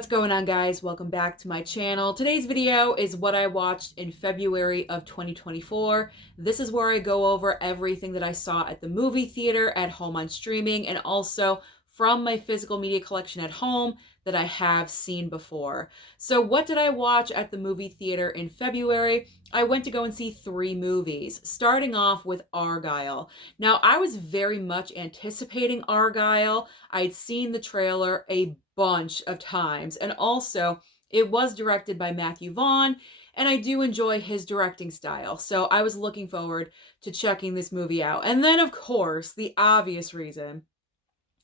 What's going on, guys? Welcome back to my channel. Today's video is what I watched in February of 2024. This is where I go over everything that I saw at the movie theater, at home on streaming, and also from my physical media collection at home that I have seen before. So what did I watch at the movie theater in February? I went to go and see 3 movies, starting off with Argylle. Now, I was very much anticipating Argylle. I'd seen the trailer a bunch of times, and also it was directed by Matthew Vaughn, and I do enjoy his directing style, so I was looking forward to checking this movie out. And then, of course, the obvious reason,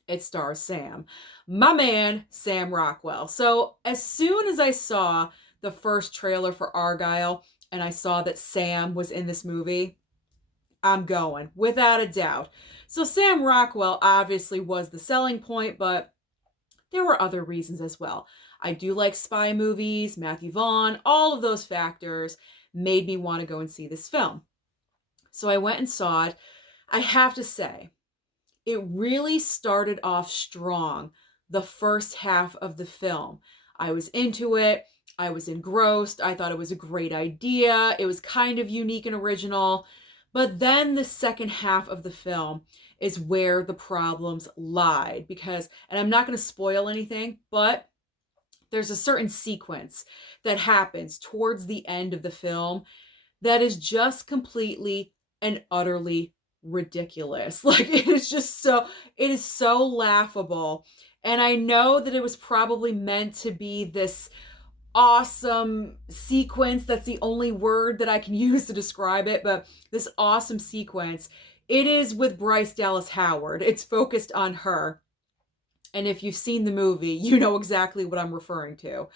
it stars Sam, my man, Sam Rockwell. So as soon as I saw the first trailer for Argylle and I saw that Sam was in this movie, I'm going, without a doubt. So Sam Rockwell obviously was the selling point, but there were other reasons as well. I do like spy movies, Matthew Vaughn, all of those factors made me want to go and see this film. So I went and saw it. I have to say, it really started off strong the first half of the film. I was into it. I was engrossed. I thought it was a great idea. It was kind of unique and original. But then the second half of the film is where the problems lied because, and I'm not going to spoil anything, but there's a certain sequence that happens towards the end of the film that is just completely and utterly ridiculous. Like, it is so laughable. And I know that it was probably meant to be this awesome sequence. That's the only word that I can use to describe it, but this awesome sequence. It is with Bryce Dallas Howard. It's focused on her. And if you've seen the movie, you know exactly what I'm referring to.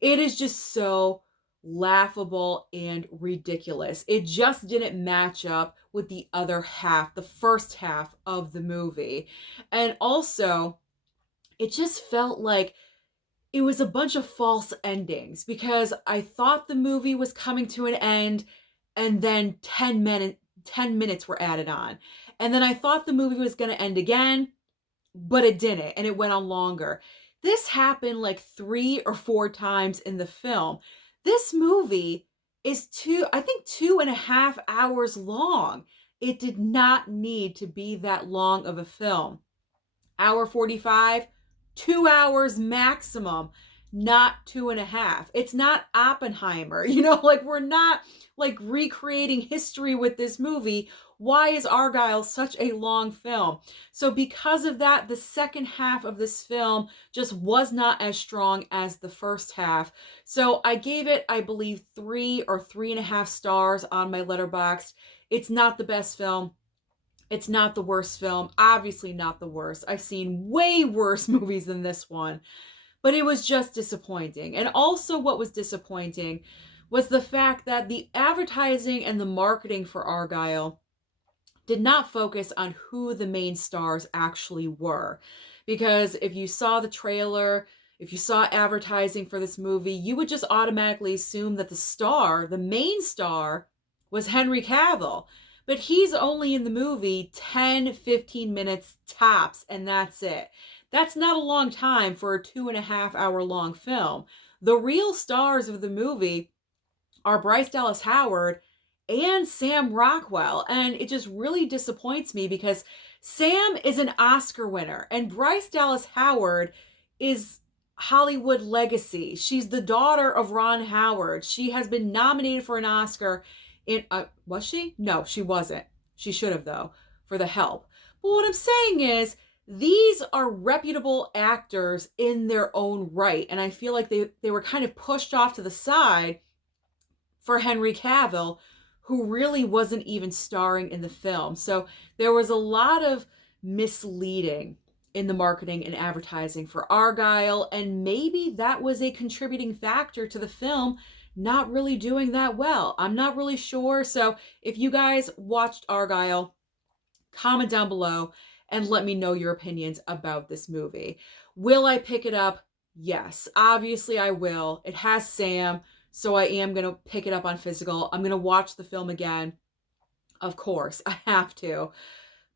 It is just so laughable and ridiculous. It just didn't match up with the other half, the first half of the movie. And also, it just felt like it was a bunch of false endings because I thought the movie was coming to an end and then 10 minutes were added on. And then I thought the movie was going to end again, but it didn't, and it went on longer. This happened like 3 or 4 times in the film. This movie is 2.5 hours long. It did not need to be that long of a film. Hour 45, 2 hours maximum, not 2.5. It's not Oppenheimer. Like, we're not like recreating history with this movie. Why is Argylle such a long film? So because of that, the second half of this film just was not as strong as the first half. So I gave it, I believe, 3 or 3.5 stars on my Letterboxd. It's not the best film. It's not the worst film. Obviously not the worst. I've seen way worse movies than this one. But it was just disappointing. And also what was disappointing was the fact that the advertising and the marketing for Argylle did not focus on who the main stars actually were. Because if you saw the trailer, if you saw advertising for this movie, you would just automatically assume that the main star, was Henry Cavill. But he's only in the movie 10, 15 minutes tops, and that's it. That's not a long time for a 2.5 hour long film. The real stars of the movie are Bryce Dallas Howard and Sam Rockwell. And it just really disappoints me because Sam is an Oscar winner and Bryce Dallas Howard is Hollywood legacy. She's the daughter of Ron Howard. She has been nominated for an Oscar was she? No, she wasn't. She should have, though, for The Help. But what I'm saying is, these are reputable actors in their own right. And I feel like they were kind of pushed off to the side for Henry Cavill, who really wasn't even starring in the film. So there was a lot of misleading in the marketing and advertising for Argylle, and maybe that was a contributing factor to the film not really doing that well. I'm not really sure. So if you guys watched Argylle, comment down below and let me know your opinions about this movie. Will I pick it up? Yes, obviously I will. It has Sam, so I am going to pick it up on physical. I'm going to watch the film again. Of course, I have to.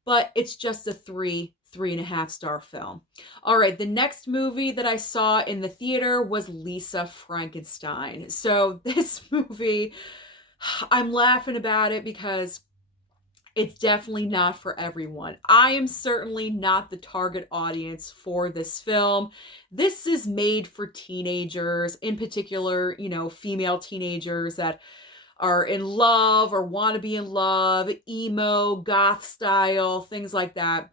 But it's just a 3 3.5-star film. All right, the next movie that I saw in the theater was Lisa Frankenstein. So this movie, I'm laughing about it because it's definitely not for everyone. I am certainly not the target audience for this film. This is made for teenagers, in particular, female teenagers that are in love or want to be in love, emo, goth style, things like that.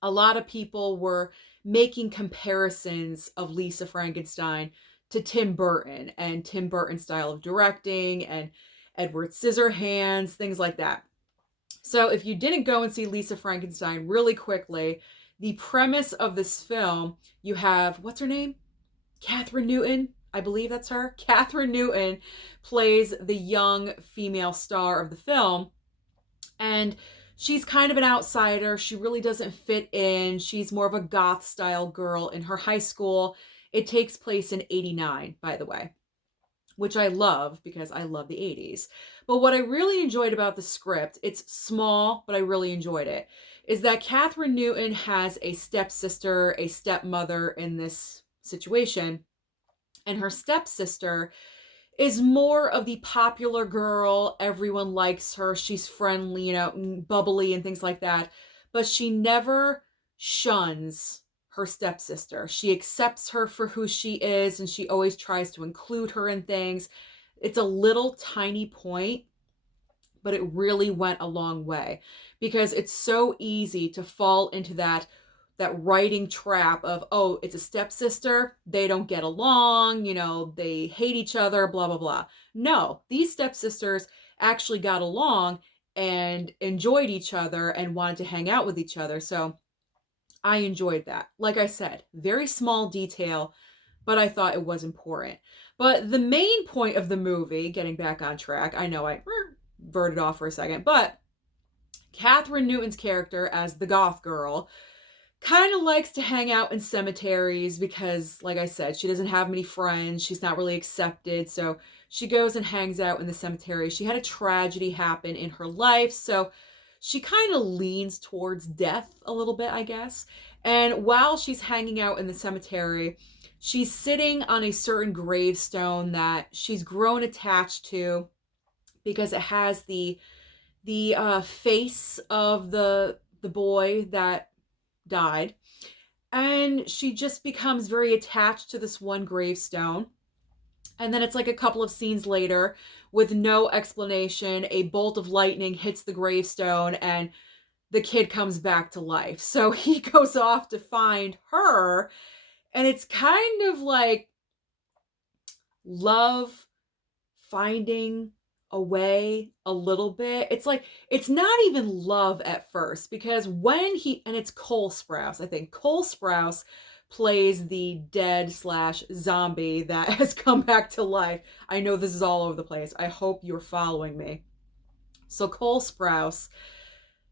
A lot of people were making comparisons of Lisa Frankenstein to Tim Burton and Tim Burton's style of directing and Edward Scissorhands, things like that. So if you didn't go and see Lisa Frankenstein, really quickly, the premise of this film, you have, what's her name? Catherine Newton. I believe that's her. Catherine Newton plays the young female star of the film. And she's kind of an outsider. She really doesn't fit in. She's more of a goth style girl in her high school. It takes place in 89, by the way, which I love because I love the 80s. But what I really enjoyed about the script, it's small, but I really enjoyed it, is that Catherine Newton has a stepsister, a stepmother in this situation. And her stepsister is more of the popular girl. Everyone likes her. She's friendly, bubbly and things like that. But she never shuns her stepsister. She accepts her for who she is, and she always tries to include her in things. It's a little tiny point, but it really went a long way because it's so easy to fall into that writing trap of, oh, it's a stepsister, they don't get along, they hate each other, blah, blah, blah. No, these stepsisters actually got along and enjoyed each other and wanted to hang out with each other. So I enjoyed that. Like I said, very small detail, but I thought it was important. But the main point of the movie, getting back on track, I know I verted off for a second, but Catherine Newton's character as the goth girl kind of likes to hang out in cemeteries because, like I said, she doesn't have many friends. She's not really accepted. So she goes and hangs out in the cemetery. She had a tragedy happen in her life. So she kind of leans towards death a little bit, I guess. And while she's hanging out in the cemetery, she's sitting on a certain gravestone that she's grown attached to because it has the face of the boy that died, and she just becomes very attached to this one gravestone. And then it's like a couple of scenes later, with no explanation, a bolt of lightning hits the gravestone and the kid comes back to life. So he goes off to find her, and it's kind of like love finding a way a little bit. It's like, it's not even love at first, because and it's Cole Sprouse. I think Cole Sprouse plays the dead / zombie that has come back to life. I know this is all over the place. I hope you're following me. So Cole Sprouse,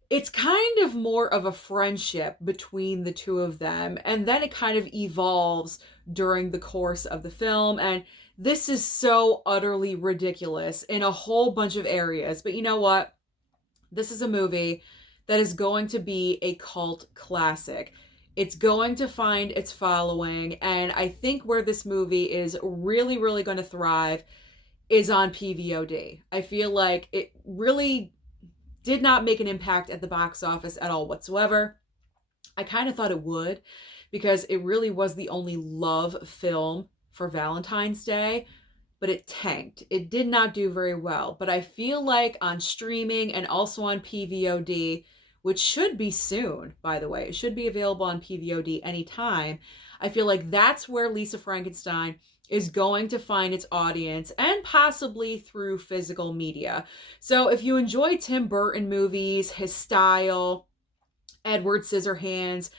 it's kind of more of a friendship between the two of them. And then it kind of evolves during the course of the film. And this is so utterly ridiculous in a whole bunch of areas. But you know what? This is a movie that is going to be a cult classic. It's going to find its following. And I think where this movie is really, really going to thrive is on PVOD. I feel like it really did not make an impact at the box office at all whatsoever. I kind of thought it would, because it really was the only love film for Valentine's Day, but it tanked. It did not do very well. But I feel like on streaming and also on PVOD, which should be soon, by the way, it should be available on PVOD anytime. I feel like that's where Lisa Frankenstein is going to find its audience, and possibly through physical media. So if you enjoy Tim Burton movies, his style, Edward Scissorhands,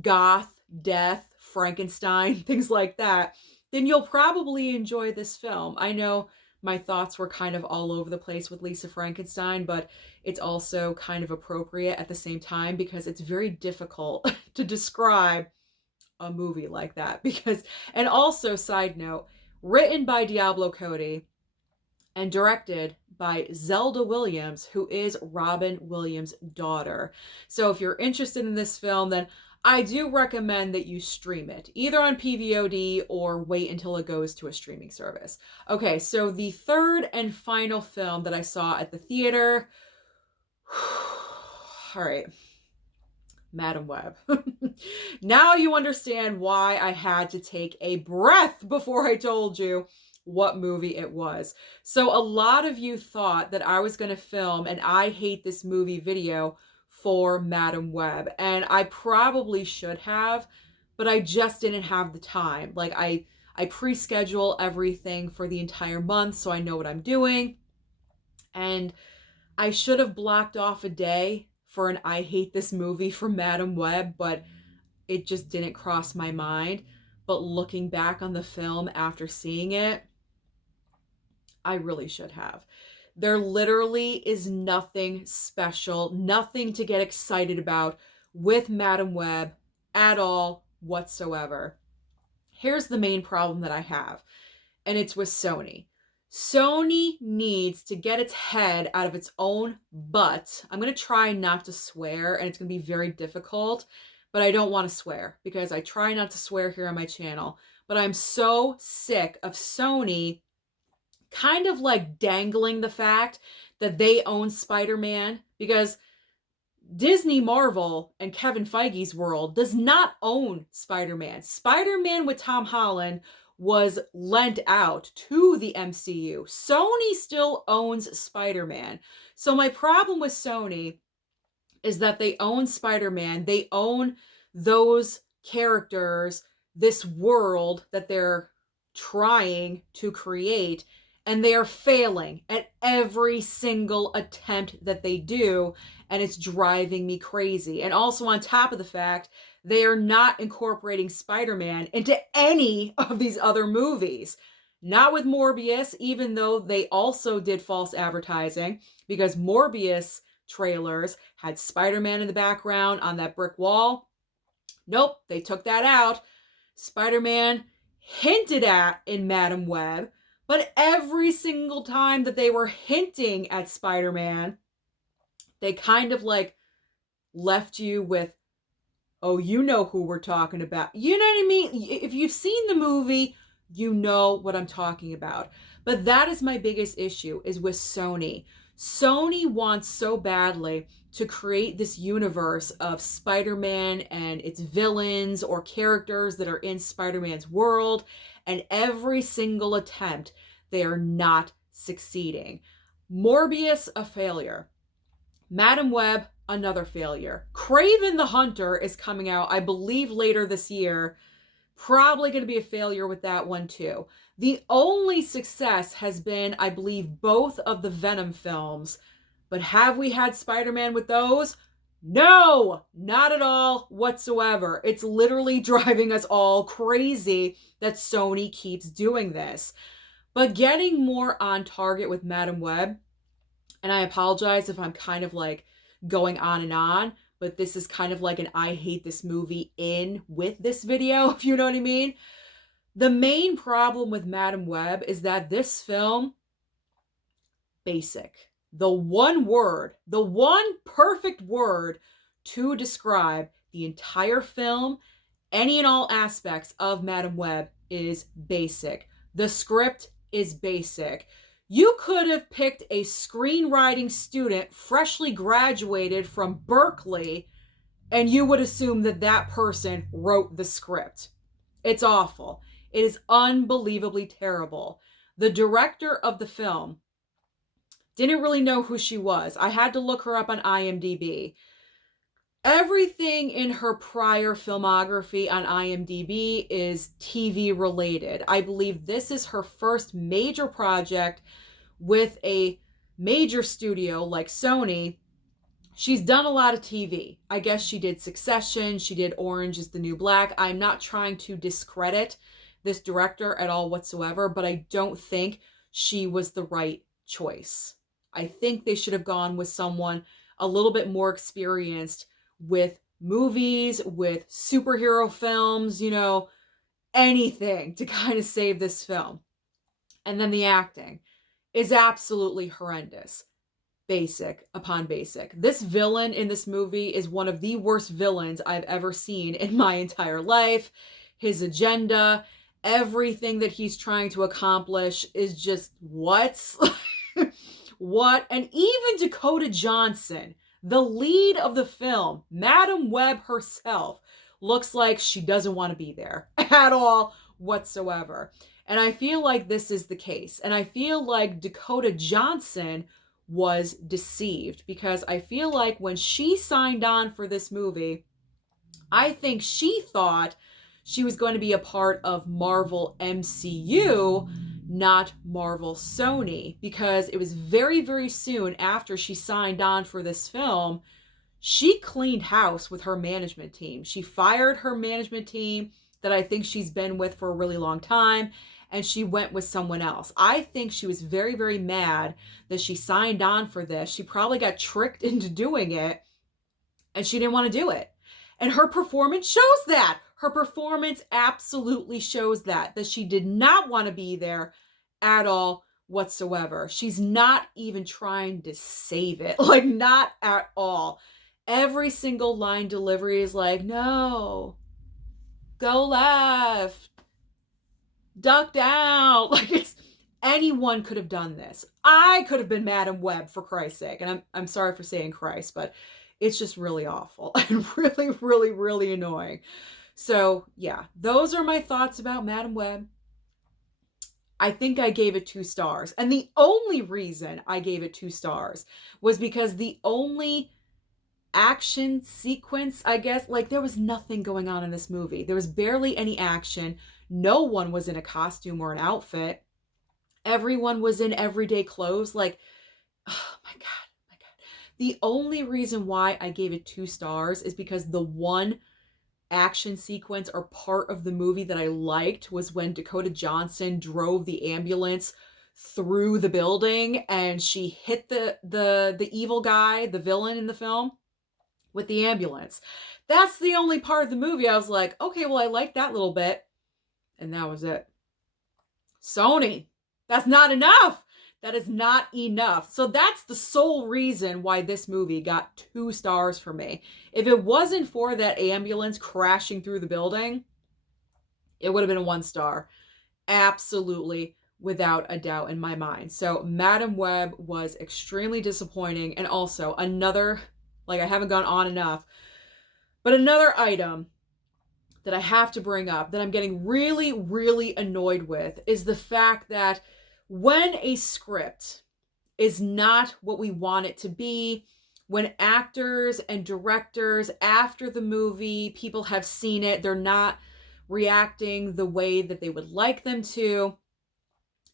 goth, death, Frankenstein, things like that, then you'll probably enjoy this film. I know my thoughts were kind of all over the place with Lisa Frankenstein, but it's also kind of appropriate at the same time, because it's very difficult to describe a movie like that. And also, side note, written by Diablo Cody and directed by Zelda Williams, who is Robin Williams' daughter. So if you're interested in this film, then I do recommend that you stream it, either on PVOD or wait until it goes to a streaming service. Okay, so the third and final film that I saw at the theater. All right. Madam Web. Now you understand why I had to take a breath before I told you what movie it was. So a lot of you thought that I was going to film an I hate this movie video for Madam Web, and I probably should have, but I just didn't have the time. Like I pre-schedule everything for the entire month so I know what I'm doing, and I should have blocked off a day for an I hate this movie for Madam Web, but it just didn't cross my mind. But looking back on the film after seeing it, I really should have. There literally is nothing special, nothing to get excited about with Madam Web at all whatsoever. Here's the main problem that I have, and it's with Sony. Sony needs to get its head out of its own butt. I'm going to try not to swear, and it's going to be very difficult, but I don't want to swear because I try not to swear here on my channel. But I'm so sick of Sony kind of like dangling the fact that they own Spider-Man, because Disney, Marvel, and Kevin Feige's world does not own Spider-Man. Spider-Man with Tom Holland was lent out to the MCU. Sony still owns Spider-Man. So my problem with Sony is that they own Spider-Man. They own those characters, this world that they're trying to create, and they are failing at every single attempt that they do, and it's driving me crazy. And also on top of the fact, they are not incorporating Spider-Man into any of these other movies. Not with Morbius, even though they also did false advertising, because Morbius trailers had Spider-Man in the background on that brick wall. Nope, they took that out. Spider-Man hinted at in Madam Web, but every single time that they were hinting at Spider-Man, they kind of like left you with, oh, you know who we're talking about. You know what I mean? If you've seen the movie, you know what I'm talking about. But that is my biggest issue, is with Sony. Sony wants so badly to create this universe of Spider-Man and its villains or characters that are in Spider-Man's world, and every single attempt, they are not succeeding. Morbius, a failure. Madam Web, another failure. Kraven the Hunter is coming out, I believe, later this year. Probably going to be a failure with that one too. The only success has been, I believe, both of the Venom films. But have we had Spider-Man with those? No, not at all whatsoever. It's literally driving us all crazy that Sony keeps doing this. But getting more on target with Madam Web, and I apologize if I'm kind of like going on, but this is kind of like an I hate this movie in with this video, if you know what I mean. The main problem with Madam Web is that this film, basic. The one word, the one perfect word to describe the entire film, any and all aspects of Madam Web, is basic. The script is basic. You could have picked a screenwriting student freshly graduated from Berkeley, and you would assume that that person wrote the script. It's awful. It is unbelievably terrible. The director of the film, didn't really know who she was. I had to look her up on IMDb. Everything in her prior filmography on IMDb is TV related. I believe this is her first major project with a major studio like Sony. She's done a lot of TV. I guess she did Succession. She did Orange is the New Black. I'm not trying to discredit this director at all whatsoever, but I don't think she was the right choice. I think they should have gone with someone a little bit more experienced with movies, with superhero films, you know, anything to kind of save this film. And then the acting. is absolutely horrendous. Basic upon basic. This villain in this movie is one of the worst villains I've ever seen in my entire life. His agenda, everything that he's trying to accomplish is just what? What? And even Dakota Johnson, the lead of the film, Madam Web herself, looks like she doesn't want to be there at all whatsoever. And I feel like this is the case. And I feel like Dakota Johnson was deceived, because I feel like when she signed on for this movie, I think she thought she was going to be a part of Marvel MCU, not Marvel Sony, because it was very, very soon after she signed on for this film, she cleaned house with her management team. She fired her management team that I think she's been with for a really long time, and she went with someone else. I think she was very, very mad that she signed on for this. She probably got tricked into doing it, and she didn't want to do it. And her performance shows that. Her performance absolutely shows that she did not want to be there at all whatsoever. She's not even trying to save it. Like, not at all. Every single line delivery is like, no, go left, duck down. Like, it's, anyone could have done this. I could have been Madam Web, for Christ's sake. And I'm sorry for saying Christ, but it's just really awful and really, really, really annoying. So yeah, those are my thoughts about Madam Web. I think I gave it 2 stars. And the only reason I gave it 2 stars was because the only action sequence, I guess, like, there was nothing going on in this movie. There was barely any action. No one was in a costume or an outfit. Everyone was in everyday clothes. Like, oh my God. The only reason why I gave it 2 stars is because the one action sequence or part of the movie that I liked was when Dakota Johnson drove the ambulance through the building and she hit the evil guy, the villain in the film, with the ambulance. That's the only part of the movie I was like, okay, well, I like that little bit. And that was it. Sony, that's not enough. That is not enough. So that's the sole reason why this movie got 2 stars for me. If it wasn't for that ambulance crashing through the building, it would have been a 1 star. Absolutely, without a doubt in my mind. So Madam Web was extremely disappointing. And also another, like, I haven't gone on enough, but another item that I have to bring up that I'm getting really, really annoyed with is the fact that when a script is not what we want it to be, when actors and directors after the movie, people have seen it, they're not reacting the way that they would like them to,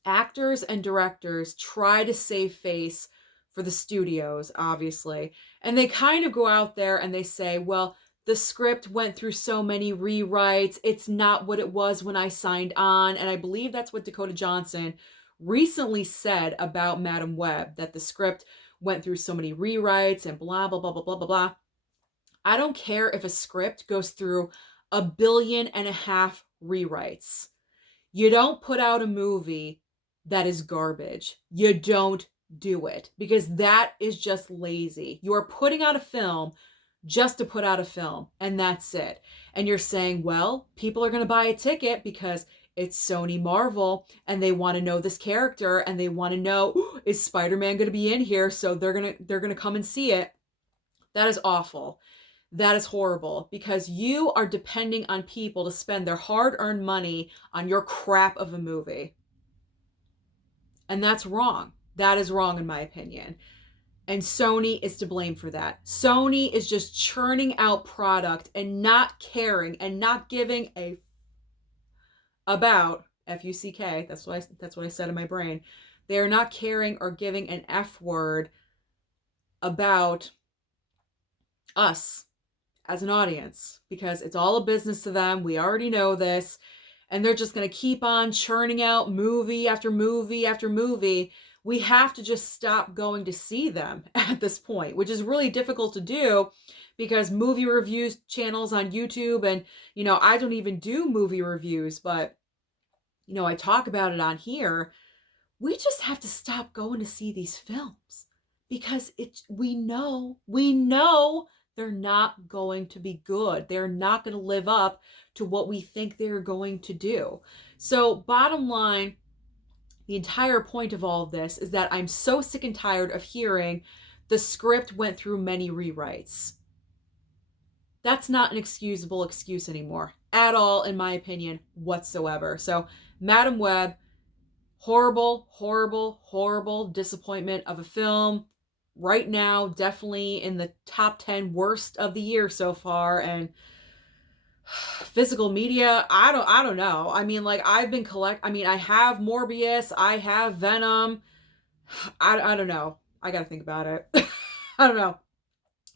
actors and directors try to save face for the studios, obviously. And they kind of go out there and they say, well, the script went through so many rewrites. It's not what it was when I signed on. And I believe that's what Dakota Johnson recently said about Madam Web, that the script went through so many rewrites and blah, blah, blah, blah, blah, blah, blah. I don't care if a script goes through 1.5 billion rewrites. You don't put out a movie that is garbage. You don't do it, because that is just lazy. You are putting out a film just to put out a film, and that's it. And you're saying, well, people are going to buy a ticket because it's Sony Marvel and they want to know this character and they want to know, is Spider-Man going to be in here? So they're going to come and see it. That is awful. That is horrible, because you are depending on people to spend their hard-earned money on your crap of a movie. And that's wrong. That is wrong in my opinion. And Sony is to blame for that. Sony is just churning out product and not caring and not giving a about F-U-C-K. That's what I said in my brain. They are not caring or giving an F word about us as an audience, because it's all a business to them. We already know this. And they're just going to keep on churning out movie after movie after movie. We have to just stop going to see them at this point, which is really difficult to do, because movie reviews channels on YouTube, and, you know, I don't even do movie reviews, but, you know, I talk about it on here. we just have to stop going to see these films because we know they're not going to be good. They're not going to live up to what we think they're going to do. So bottom line, the entire point of all of this is that I'm so sick and tired of hearing the script went through many rewrites. That's not an excusable excuse anymore at all, in my opinion, whatsoever. So Madam Web, horrible, horrible, horrible disappointment of a film. Right now, definitely in the top 10 worst of the year so far. And physical media, I don't know. I mean, like, I have Morbius, I have Venom. I don't know. I gotta think about it. I don't know.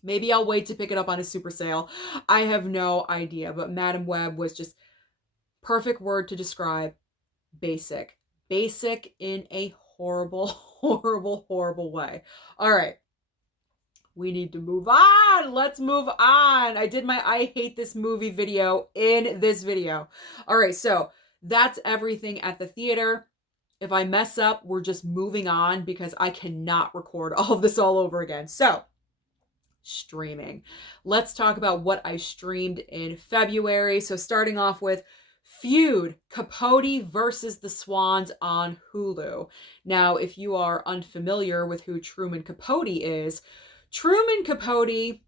Maybe I'll wait to pick it up on a super sale. I have no idea. But Madam Web was just perfect word to describe. Basic. Basic in a horrible, horrible, horrible way. All right. We need to move on. Let's move on. I did my I hate this movie video in this video. All right, so that's everything at the theater. If I mess up, we're just moving on because I cannot record all of this all over again. So, streaming. Let's talk about what I streamed in February. So starting off with Feud, Capote versus the Swans on Hulu. Now, if you are unfamiliar with who Truman Capote is, Truman Capote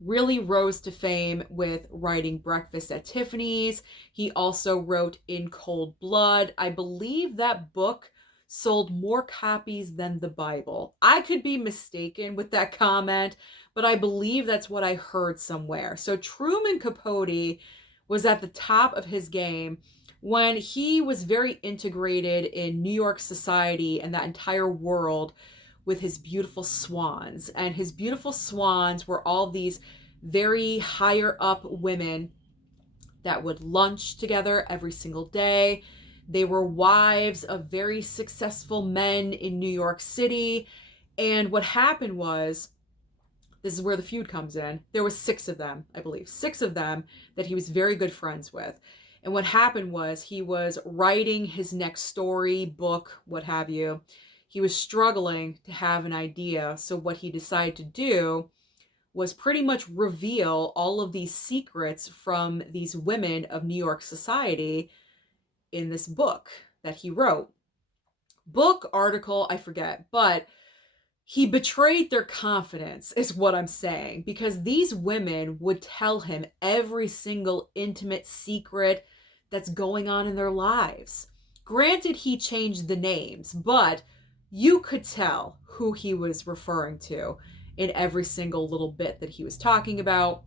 really rose to fame with writing Breakfast at Tiffany's. He also wrote In Cold Blood. I believe that book sold more copies than the Bible. I could be mistaken with that comment, but I believe that's what I heard somewhere. So Truman Capote was at the top of his game when he was very integrated in New York society and that entire world with his beautiful swans. And his beautiful swans were all these very higher up women that would lunch together every single day. They were wives of very successful men in New York City. And what happened was, this is where the feud comes in. There was 6 of them, I believe, 6 of them that he was very good friends with. And what happened was he was writing his next story, book, what have you. He was struggling to have an idea. So what he decided to do was pretty much reveal all of these secrets from these women of New York society in this book that he wrote. Book, article, I forget, but he betrayed their confidence is what I'm saying, because these women would tell him every single intimate secret that's going on in their lives. Granted, he changed the names, but you could tell who he was referring to in every single little bit that he was talking about.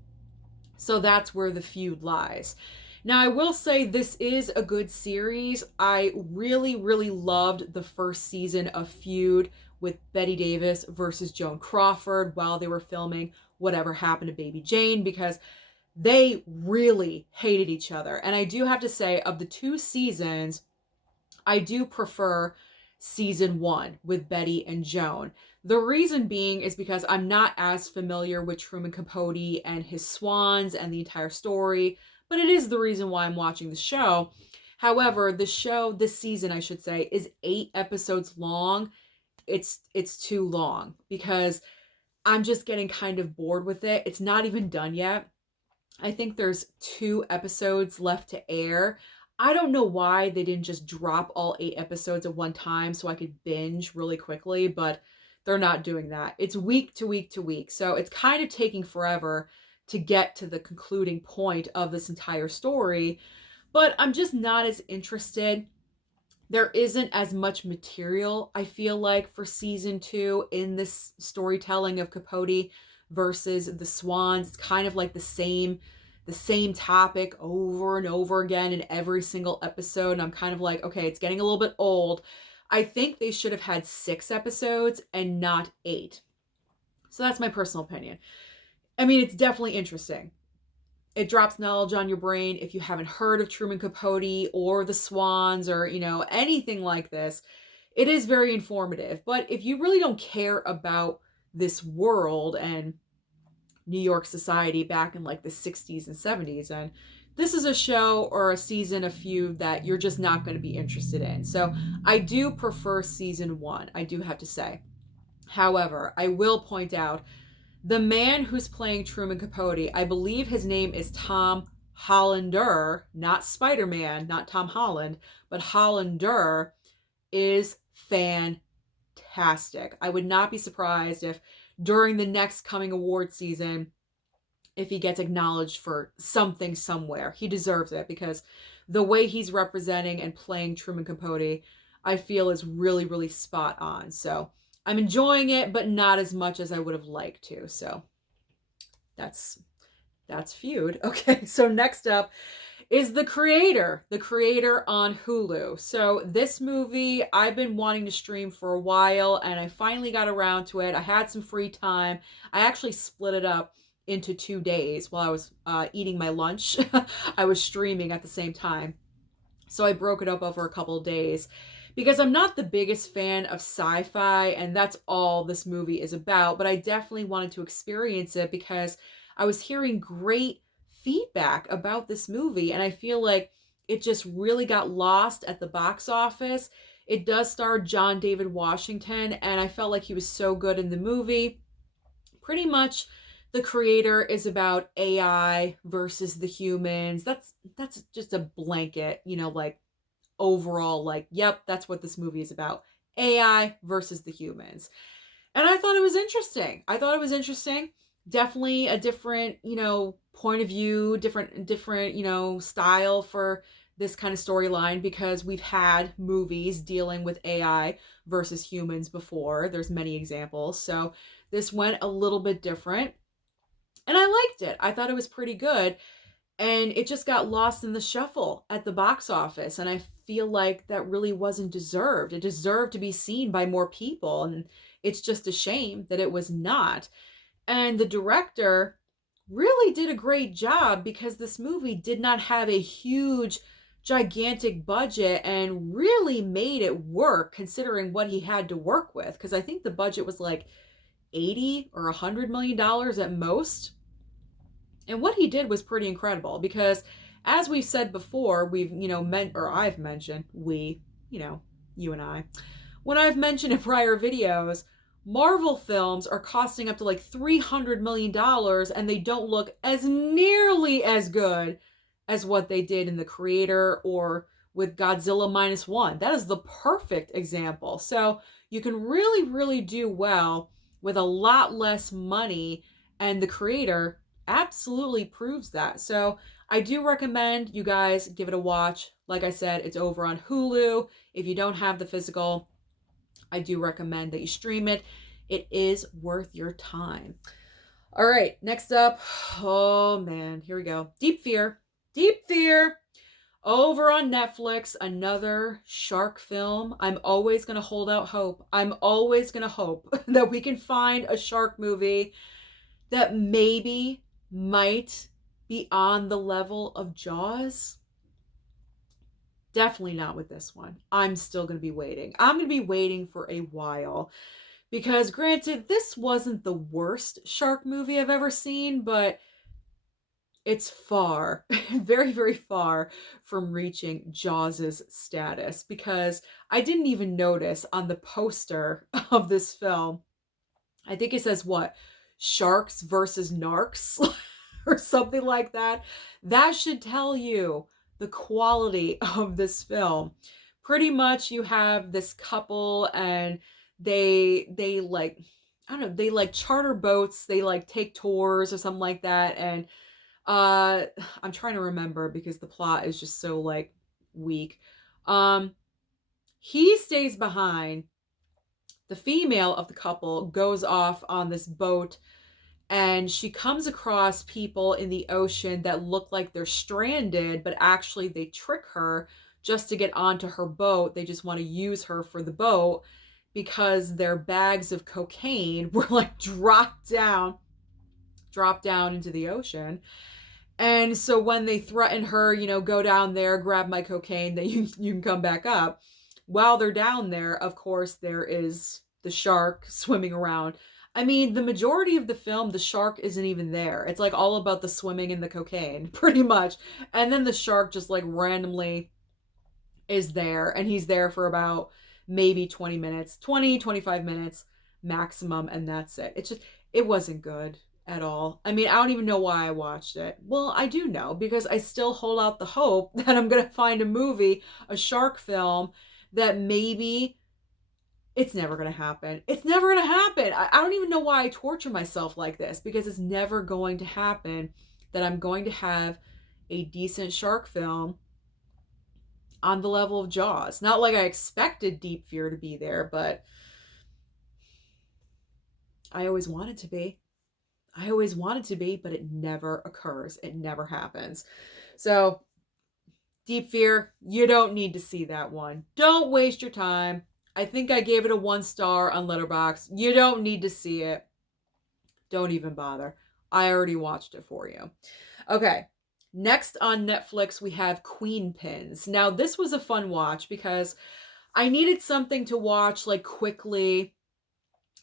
So that's where the feud lies. Now, I will say this is a good series. I really, really loved the first season of Feud with Bette Davis versus Joan Crawford while they were filming Whatever Happened to Baby Jane, because they really hated each other. And I do have to say, of the 2 seasons, I do prefer season 1 with Betty and Joan. The reason being is because I'm not as familiar with Truman Capote and his swans and the entire story, but it is the reason why I'm watching the show. However, the show, this season I should say, is 8 episodes long. It's too long because I'm just getting kind of bored with it. It's not even done yet. I think there's 2 episodes left to air. I don't know why they didn't just drop all 8 episodes at one time so I could binge really quickly, but they're not doing that. It's week to week to week. So it's kind of taking forever to get to the concluding point of this entire story, but I'm just not as interested. There isn't as much material, I feel like, for season 2 in this storytelling of Capote versus the Swans. It's kind of like the same topic over and over again in every single episode. And I'm kind of like, okay, it's getting a little bit old. I think they should have had 6 episodes and not 8. So that's my personal opinion. I mean, it's definitely interesting. It drops knowledge on your brain. If you haven't heard of Truman Capote or the Swans or, anything like this, it is very informative. But if you really don't care about this world and New York society back in like the 60s and 70s, and this is a show or a season of Feud that you're just not going to be interested in. So I do prefer season 1, I do have to say. However, I will point out the man who's playing Truman Capote, I believe his name is Tom Hollander, not Spider-Man, not Tom Holland, but Hollander, is fantastic. I would not be surprised if during the next coming award season, if he gets acknowledged for something somewhere. He deserves it because the way he's representing and playing Truman Capote, I feel is really, really spot on. So I'm enjoying it, but not as much as I would have liked to. So that's Feud. Okay, so next up is The Creator on Hulu. So this movie I've been wanting to stream for a while, and I finally got around to it. I had some free time. I actually split it up into 2 days while I was eating my lunch. I was streaming at the same time. So I broke it up over a couple of days because I'm not the biggest fan of sci-fi, and that's all this movie is about, but I definitely wanted to experience it because I was hearing great feedback about this movie, and I feel like it just really got lost at the box office. It does star John David Washington, and I felt like he was so good in the movie. Pretty much The Creator is about AI versus the humans. That's just a blanket, like overall, like, yep, that's what this movie is about. AI versus the humans. And I thought it was interesting. Definitely a different, point of view, different, style for this kind of storyline, because we've had movies dealing with AI versus humans before. There's many examples. So this went a little bit different. And I liked it. I thought it was pretty good. And it just got lost in the shuffle at the box office. And I feel like that really wasn't deserved. It deserved to be seen by more people. And it's just a shame that it was not. And the director really did a great job because this movie did not have a huge, gigantic budget and really made it work considering what he had to work with. Because I think the budget was like 80 or $100 million at most. And what he did was pretty incredible because, as we've said before, I've mentioned, you and I, when I've mentioned in prior videos, Marvel films are costing up to like $300 million and they don't look as nearly as good as what they did in The Creator or with Godzilla Minus One. That is the perfect example. So you can really, really do well with a lot less money, and The Creator absolutely proves that. So I do recommend you guys give it a watch. Like I said, it's over on Hulu. If you don't have the physical, I do recommend that you stream it. It is worth your time. All right, next up. Oh man, here we go. Deep Fear. Over on Netflix, another shark film. I'm always going to hold out hope. I'm always going to hope that we can find a shark movie that maybe might be on the level of Jaws. Definitely not with this one. I'm still going to be waiting. I'm going to be waiting for a while because, granted, this wasn't the worst shark movie I've ever seen, but it's far, very, very far from reaching Jaws' status, because I didn't even notice on the poster of this film, I think it says what? Sharks versus Narcs or something like that. That should tell you the quality of this film. Pretty much you have this couple and they like, I don't know, they like charter boats, they like take tours or something like that. And I'm trying to remember because the plot is just so like weak. He stays behind. The female of the couple goes off on this boat, and she comes across people in the ocean that look like they're stranded, but actually they trick her just to get onto her boat. They just want to use her for the boat because their bags of cocaine were like dropped down into the ocean. And so when they threaten her, go down there, grab my cocaine, then you can come back up. While they're down there, of course, there is the shark swimming around. I mean, the majority of the film, the shark isn't even there. It's like all about the swimming and the cocaine, pretty much. And then the shark just like randomly is there, and he's there for about maybe 20 minutes, 20, 25 minutes maximum, and that's it. It's just, it wasn't good at all. I mean, I don't even know why I watched it. Well, I do know, because I still hold out the hope that I'm going to find a movie, a shark film, that maybe it's never going to happen. It's never going to happen. I don't even know why I torture myself like this, because it's never going to happen that I'm going to have a decent shark film on the level of Jaws. Not like I expected Deep Fear to be there, but I always wanted to be. I always wanted to be, but it never occurs. It never happens. So, Deep Fear, you don't need to see that one. Don't waste your time. I think I gave it a 1 star on Letterboxd. You don't need to see it. Don't even bother. I already watched it for you. Okay. Next on Netflix, we have Queenpins. Now, this was a fun watch because I needed something to watch like quickly.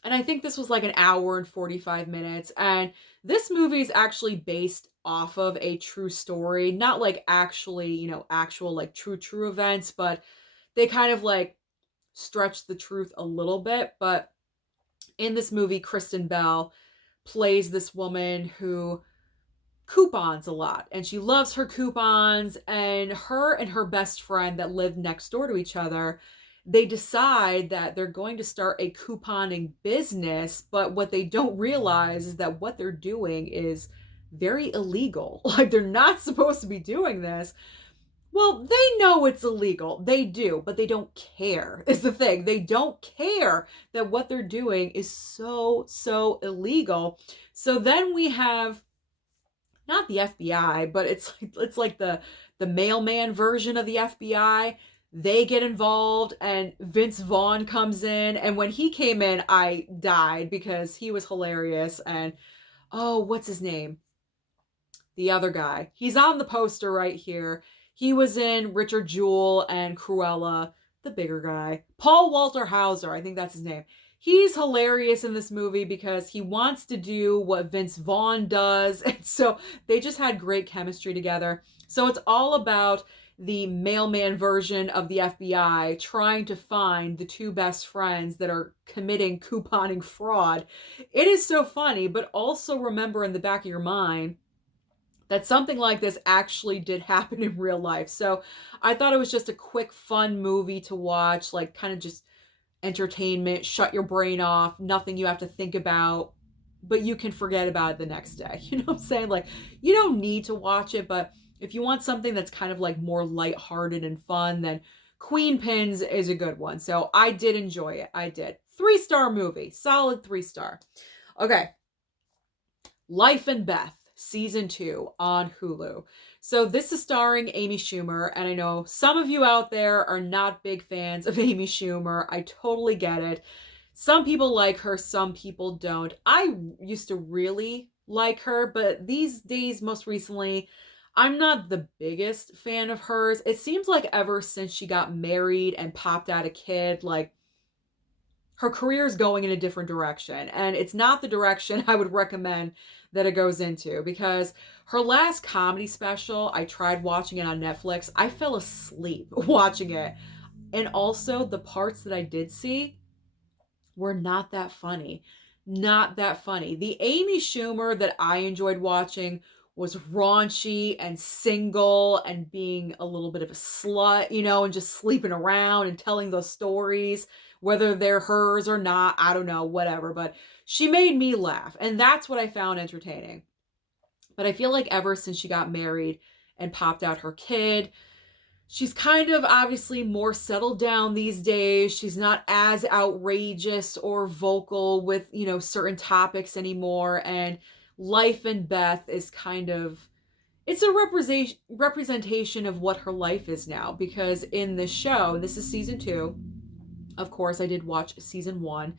And I think this was like an hour and 45 minutes. And this movie is actually based off of a true story. Not like actually, actual like true events, but they kind of like stretch the truth a little bit. But in this movie, Kristen Bell plays this woman who coupons a lot, and she loves her coupons, and her best friend that live next door to each other, they decide that they're going to start a couponing business, but what they don't realize is that what they're doing is very illegal. Like, they're not supposed to be doing this. Well, they know it's illegal. They do, but they don't care, is the thing. They don't care that what they're doing is so illegal. So then we have not the FBI, but it's like the mailman version of the FBI. They get involved, and Vince Vaughn comes in, and when he came in, I died because he was hilarious. And oh, what's his name? The other guy. He's on the poster right here. He was in Richard Jewell and Cruella, the bigger guy. Paul Walter Hauser, I think that's his name. He's hilarious in this movie because he wants to do what Vince Vaughn does. And so they just had great chemistry together. So it's all about the mailman version of the FBI trying to find the two best friends that are committing couponing fraud. It is so funny, but also remember in the back of your mind that something like this actually did happen in real life. So I thought it was just a quick, fun movie to watch, like kind of just entertainment, shut your brain off, nothing you have to think about, but you can forget about it the next day. You know what I'm saying? Like, you don't need to watch it, but if you want something that's kind of like more lighthearted and fun, then Queenpins is a good one. So I did enjoy it. I did. 3-star movie. Solid 3-star. Okay. Life and Beth. Season 2 on Hulu. So this is starring Amy Schumer, and I know some of you out there are not big fans of Amy Schumer. I totally get it. Some people like her, some people don't. I used to really like her, but these days, most recently, I'm not the biggest fan of hers. It seems like ever since she got married and popped out a kid, like, her career is going in a different direction, and it's not the direction I would recommend that it goes into, because her last comedy special, I tried watching it on Netflix. I fell asleep watching it. And also the parts that I did see were not that funny. Not that funny. The Amy Schumer that I enjoyed watching was raunchy and single and being a little bit of a slut, and just sleeping around and telling those stories, whether they're hers or not, I don't know, whatever. But she made me laugh, and that's what I found entertaining. But I feel like ever since she got married and popped out her kid, she's kind of obviously more settled down these days. She's not as outrageous or vocal with, certain topics anymore. And Life and Beth is kind of, it's a representation of what her life is now. Because in the show, and this is season 2, of course, I did watch season 1.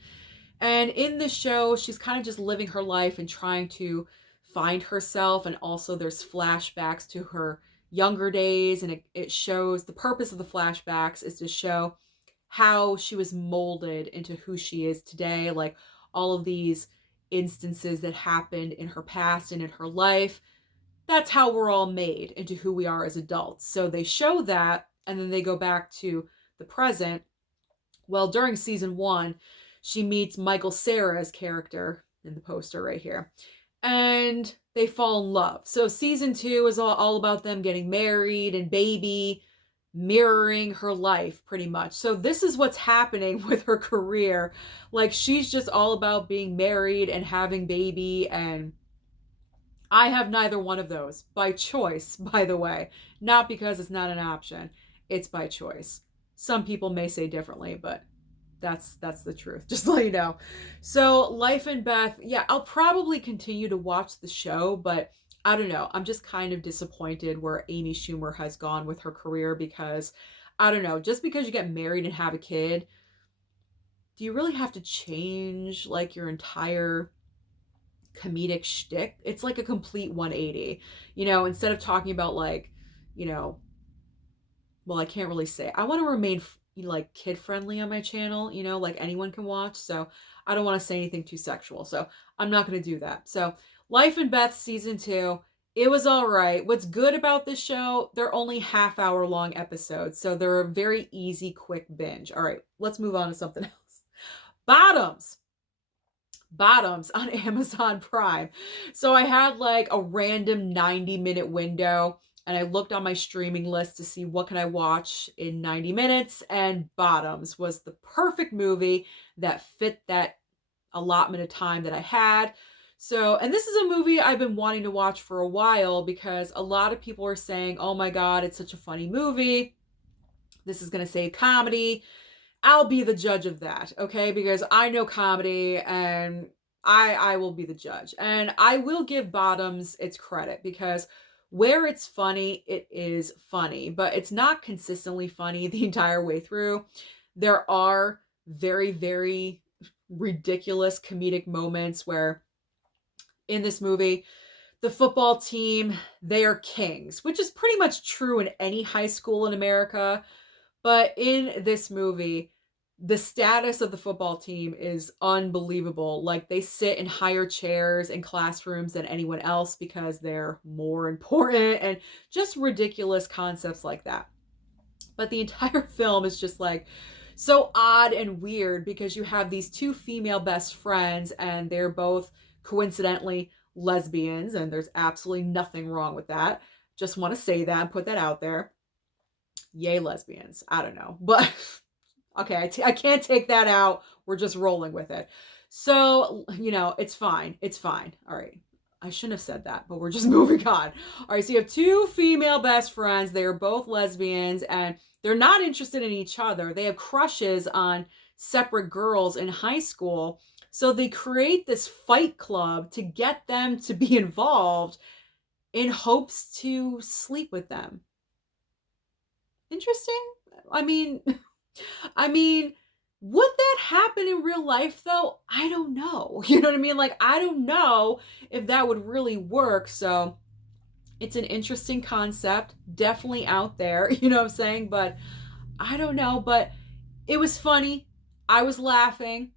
And in the show, she's kind of just living her life and trying to find herself. And also there's flashbacks to her younger days. And it shows, the purpose of the flashbacks is to show how she was molded into who she is today. Like all of these instances that happened in her past and in her life. That's how we're all made into who we are as adults. So they show that, and then they go back to the present. Well, during season 1, she meets Michael Cera's character in the poster right here, and they fall in love. So season 2 is all about them getting married and baby, mirroring her life pretty much. So this is what's happening with her career. Like, she's just all about being married and having baby, and I have neither one of those by choice, by the way. Not because it's not an option. It's by choice. Some people may say differently, but that's the truth. Just to let you know. So Life and Beth, yeah, I'll probably continue to watch the show, but I don't know. I'm just kind of disappointed where Amy Schumer has gone with her career, because I don't know, just because you get married and have a kid, do you really have to change like your entire comedic shtick? It's like a complete 180. Instead of talking about like, well, I can't really say. I want to remain like kid friendly on my channel, like anyone can watch. So I don't want to say anything too sexual. So I'm not going to do that. So Life and Beth season 2, it was all right. What's good about this show, they're only half-hour long episodes. So they're a very easy, quick binge. All right, let's move on to something else. Bottoms on Amazon Prime. So I had like a random 90-minute window, and I looked on my streaming list to see what can I watch in 90 minutes, and Bottoms was the perfect movie that fit that allotment of time that I had. So, and this is a movie I've been wanting to watch for a while, because a lot of people are saying, oh my God, it's such a funny movie. This is going to save comedy. I'll be the judge of that, okay? Because I know comedy, and I will be the judge. And I will give Bottoms its credit, because where it's funny, it is funny. But it's not consistently funny the entire way through. There are very, very ridiculous comedic moments where in this movie, the football team, they are kings, which is pretty much true in any high school in America. But in this movie, the status of the football team is unbelievable. Like, they sit in higher chairs in classrooms than anyone else because they're more important, and just ridiculous concepts like that. But the entire film is just like so odd and weird, because you have these two female best friends, and they're both coincidentally lesbians, and there's absolutely nothing wrong with that. Just want to say that and put that out there. Yay, lesbians. I don't know. But okay, I can't take that out. We're just rolling with it. So, it's fine. It's fine. All right. I shouldn't have said that, but we're just moving on. All right, so you have two female best friends. They are both lesbians, and they're not interested in each other. They have crushes on separate girls in high school. So they create this fight club to get them to be involved in hopes to sleep with them. Interesting. I mean, would that happen in real life though? I don't know. You know what I mean? Like, I don't know if that would really work. So it's an interesting concept, definitely out there, you know what I'm saying? But I don't know, but it was funny. I was laughing.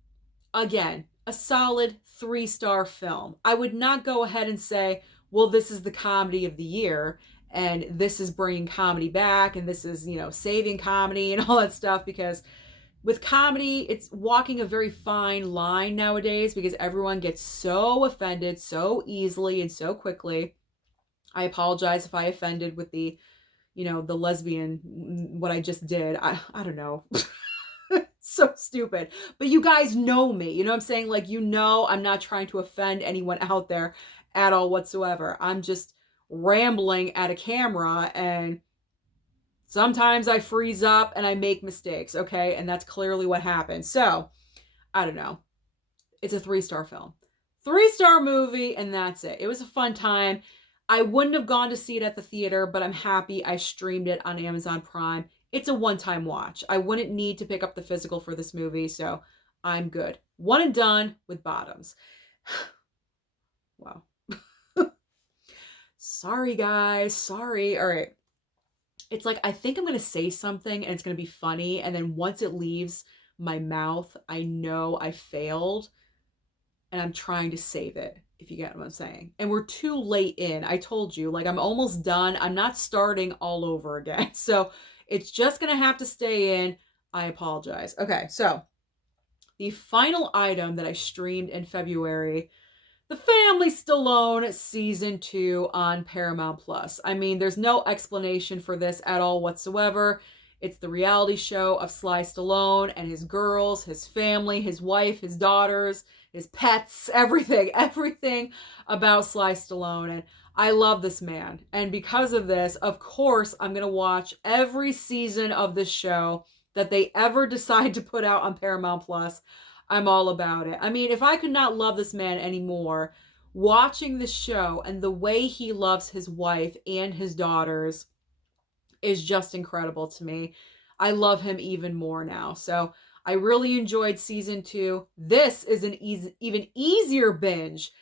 Again, a solid 3-star film. I would not go ahead and say, well, this is the comedy of the year, and this is bringing comedy back, and this is, saving comedy and all that stuff, because with comedy, it's walking a very fine line nowadays, because everyone gets so offended so easily and so quickly. I apologize if I offended with the, the lesbian, what I just did. I don't know. So stupid. But you guys know me. You know what I'm saying? Like, I'm not trying to offend anyone out there at all whatsoever. I'm just rambling at a camera, and sometimes I freeze up and I make mistakes, okay? And that's clearly what happened. So, I don't know. It's a 3-star film. 3-star movie, and that's it. It was a fun time. I wouldn't have gone to see it at the theater, but I'm happy I streamed it on Amazon Prime. It's a one-time watch. I wouldn't need to pick up the physical for this movie, so I'm good. One and done with Bottoms. Wow. Sorry, guys. Sorry. All right. It's like, I think I'm going to say something and it's going to be funny, and then once it leaves my mouth, I know I failed. and I'm trying to save it, if you get what I'm saying. And we're too late in. I told you, like, I'm almost done. I'm not starting all over again. So it's just going to have to stay in. I apologize. Okay, so the final item that I streamed in February, the Family Stallone season 2 on Paramount Plus. I mean, there's no explanation for this at all whatsoever. It's the reality show of Sly Stallone and his girls, his family, his wife, his daughters, his pets, everything about Sly Stallone. And I love this man. And because of this, of course, I'm going to watch every season of this show that they ever decide to put out on Paramount Plus. I'm all about it. I mean, if I could not love this man anymore, watching this show and the way he loves his wife and his daughters is just incredible to me. I love him even more now. So I really enjoyed season 2. This is an even easier binge.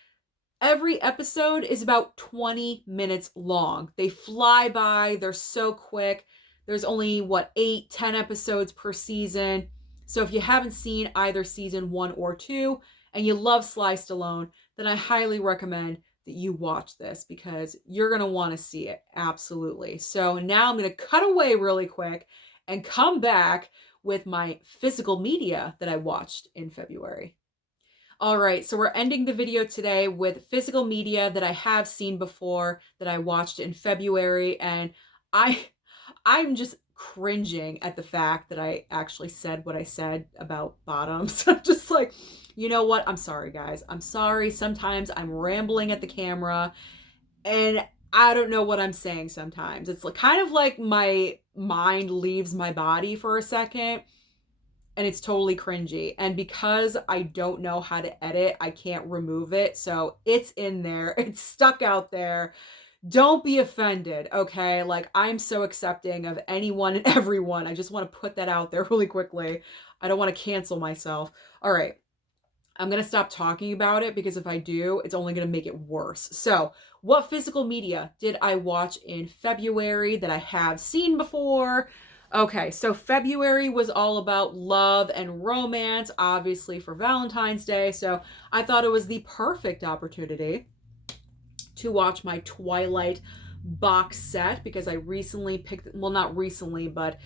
Every episode is about 20 minutes long. They fly by. They're so quick. There's only, 8, 10 episodes per season. So if you haven't seen either season 1 or 2 and you love Sly Stallone, then I highly recommend that you watch this because you're going to want to see it. Absolutely. So now I'm going to cut away really quick and come back with my physical media that I watched in February. All right, so we're ending the video today with physical media that I have seen before that I watched in February, and I'm just cringing at the fact that I actually said what I said about bottoms. I'm just like, you know what? I'm sorry, guys. I'm sorry. Sometimes I'm rambling at the camera and I don't know what I'm saying sometimes. It's kind of like my mind leaves my body for a second and it's totally cringy. And because I don't know how to edit, I can't remove it. So it's in there. It's stuck out there. Don't be offended, okay? Like, I'm so accepting of anyone and everyone. I just want to put that out there really quickly. I don't want to cancel myself. All right. I'm going to stop talking about it because if I do, it's only going to make it worse. So, what physical media did I watch in February that I have seen before? Okay, so February was all about love and romance, obviously for Valentine's Day. So, I thought it was the perfect opportunity to watch my Twilight box set because I recently picked, well, not recently, but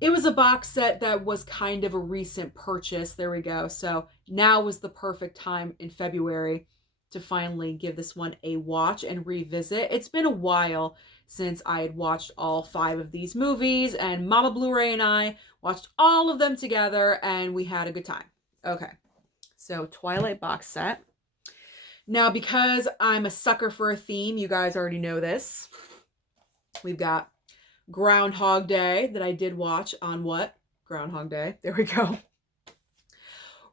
it was a box set that was kind of a recent purchase. There we go. So now was the perfect time in February to finally give this one a watch and revisit. It's been a while since I had watched all 5 of these movies, and Mama Blu-ray and I watched all of them together and we had a good time. Okay, so Twilight box set. Now, because I'm a sucker for a theme, you guys already know this. We've got Groundhog Day that I did watch on what? Groundhog Day. There we go.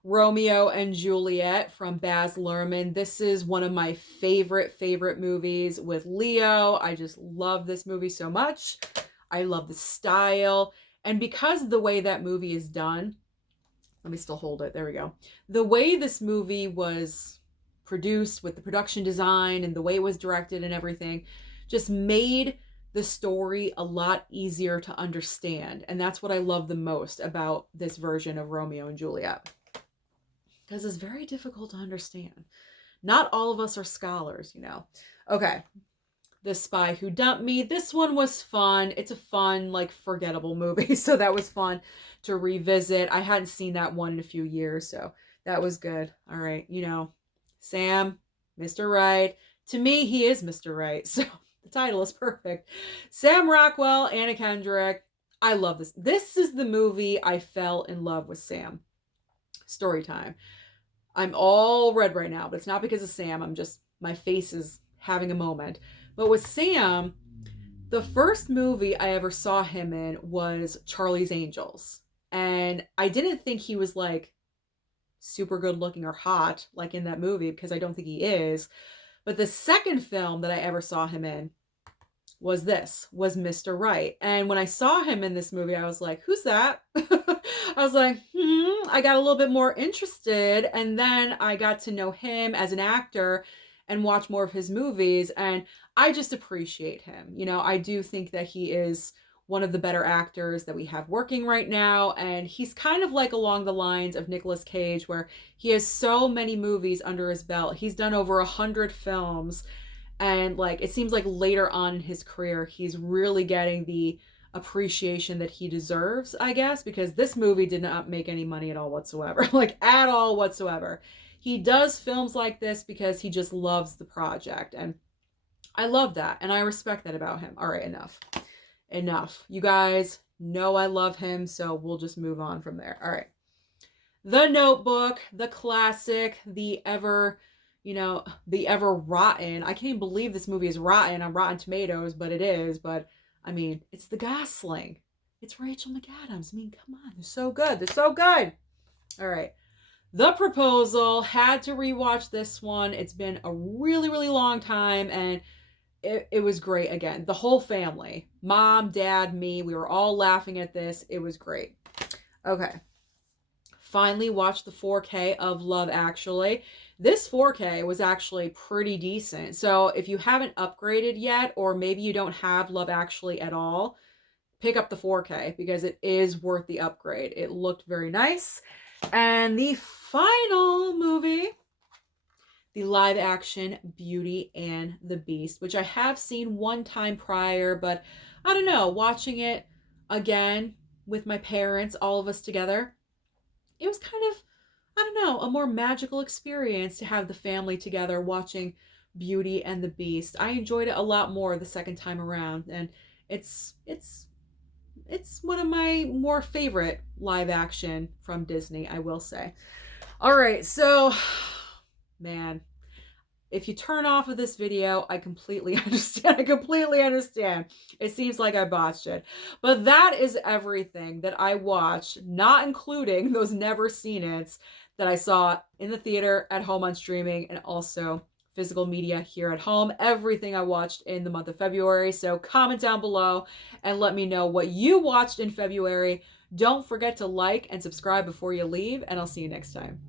Romeo and Juliet from Baz Luhrmann. This is one of my favorite movies with Leo. I just love this movie so much. I love the style. And because of the way that movie is done, let me still hold it. There we go. The way this movie was produced with the production design and the way it was directed and everything just made the story a lot easier to understand. And that's what I love the most about this version of Romeo and Juliet. Because it's very difficult to understand. Not all of us are scholars, you know. Okay. The Spy Who Dumped Me. This one was fun. It's a fun, like, forgettable movie. So that was fun to revisit. I hadn't seen that one in a few years, so that was good. All right, you know, Sam, Mr. Right. To me, he is Mr. Right. So the title is perfect. Sam Rockwell, Anna Kendrick. I love this. This is the movie I fell in love with Sam. Story time. I'm all red right now, but it's not because of Sam. I'm just, my face is having a moment. But with Sam, the first movie I ever saw him in was Charlie's Angels. And I didn't think he was like super good looking or hot like in that movie because I don't think he is. But the second film that I ever saw him in was Mr. Right. And when I saw him in this movie, I was like, who's that? I was like, I got a little bit more interested. And then I got to know him as an actor and watch more of his movies. And I just appreciate him. You know, I do think that he is one of the better actors that we have working right now. And he's kind of like along the lines of Nicolas Cage, where he has so many movies under his belt. He's done over 100 films. And like, it seems like later on in his career, he's really getting the appreciation that he deserves, I guess, because this movie did not make any money at all whatsoever, like at all whatsoever. He does films like this because he just loves the project. And I love that. And I respect that about him. All right, enough. Enough. You guys know I love him, so we'll just move on from there. All right. The Notebook, the classic, the ever rotten. I can't even believe this movie is rotten on Rotten Tomatoes, but it is. But I mean, it's the Gosling. It's Rachel McAdams. I mean, come on. They're so good. They're so good. All right. The Proposal. Had to rewatch this one. It's been a really, really long time, and it was great again. The whole family, mom, dad, me, we were all laughing at this. It was great. Okay. Finally watched the 4K of Love Actually. This 4K was actually pretty decent. So if you haven't upgraded yet, or maybe you don't have Love Actually at all, pick up the 4K because it is worth the upgrade. It looked very nice. And the final movie, the live action Beauty and the Beast, which I have seen one time prior, but I don't know, watching it again with my parents, all of us together, it was kind of, I don't know, a more magical experience to have the family together watching Beauty and the Beast. I enjoyed it a lot more the second time around, and it's one of my more favorite live action from Disney, I will say. All right, so man, if you turn off of this video, I completely understand. It seems like I botched it. But that is everything that I watched, not including those never seen it's that I saw in the theater, at home on streaming, and also physical media here at home. Everything I watched in the month of February. So comment down below and let me know what you watched in February. Don't forget to like and subscribe before you leave, and I'll see you next time.